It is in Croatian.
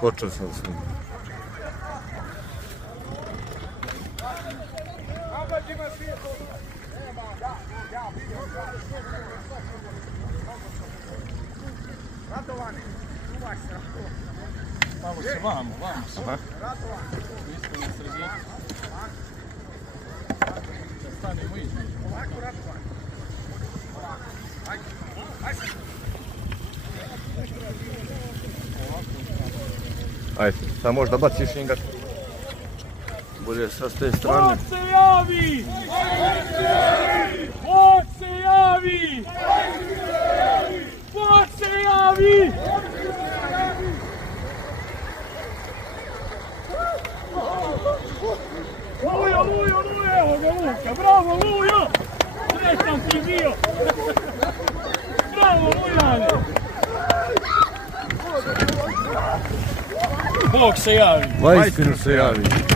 Počeo sam s njim. Malo se vamo se. Isto na sredinu. Da stanemo između. Ajde, sad možda baciš njega. Bude sa te strane. Bog se javi! Bog se javi! Bog se javi! Lujo, evo ga Luka, bravo Lujo! Srećan si bio! Bravo Lujane! Bog se javi! Vajstinu se javi!